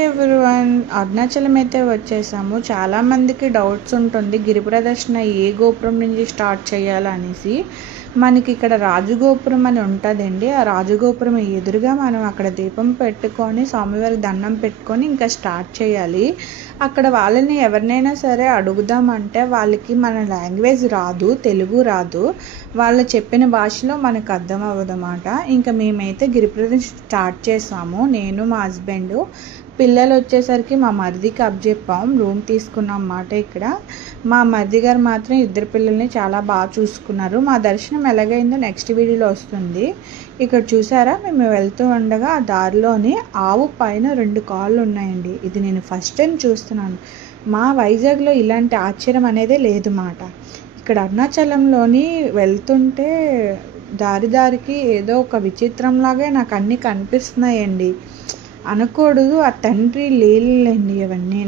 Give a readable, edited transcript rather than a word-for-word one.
Everyone, Arunachalam అయితే వచ్చేసాము. చాలామందికి డౌట్స్ ఉంటుంది గిరి ప్రదర్శన ఏ గోపురం నుంచి స్టార్ట్ చేయాలనేసి. మనకి ఇక్కడ రాజగోపురం అని ఉంటుందండి. ఆ రాజగోపురం ఎదురుగా మనం అక్కడ దీపం పెట్టుకొని స్వామివారికి దండం పెట్టుకొని ఇంకా స్టార్ట్ చేయాలి. అక్కడ వాళ్ళని ఎవరినైనా సరే అడుగుదామంటే వాళ్ళకి మన లాంగ్వేజ్ రాదు, తెలుగు రాదు. వాళ్ళు చెప్పిన భాషలో మనకు అర్థం అవ్వదన్నమాట. ఇంకా మేమైతే గిరి ప్రదర్శన స్టార్ట్ చేసాము, నేను మా హస్బెండ్. పిల్లలు వచ్చేసరికి మా మరిదికి అప్పచెప్పాం, రూమ్ తీసుకున్నాం అన్నమాట. ఇక్కడ మా మరిది గారు మాత్రం ఇద్దరు పిల్లల్ని చాలా బాగా చూసుకున్నారు. మా దర్శనం ఎలాగైందో నెక్స్ట్ వీడియోలో వస్తుంది. ఇక్కడ చూసారా, మేము వెళ్తూ ఉండగా ఆ దారిలోని ఆవు పైన 2 కాళ్ళు ఉన్నాయండి. ఇది నేను ఫస్ట్ టైం చూస్తున్నాను. మా వైజాగ్లో ఇలాంటి ఆశ్చర్యం అనేదే లేదు మాట. ఇక్కడ అరుణాచలంలోని వెళ్తుంటే దారికి ఏదో ఒక విచిత్రంలాగే నాకు అన్నీ కనిపిస్తున్నాయండి. అనకూడదు, ఆ తండ్రి లీలలండి అవన్నీ.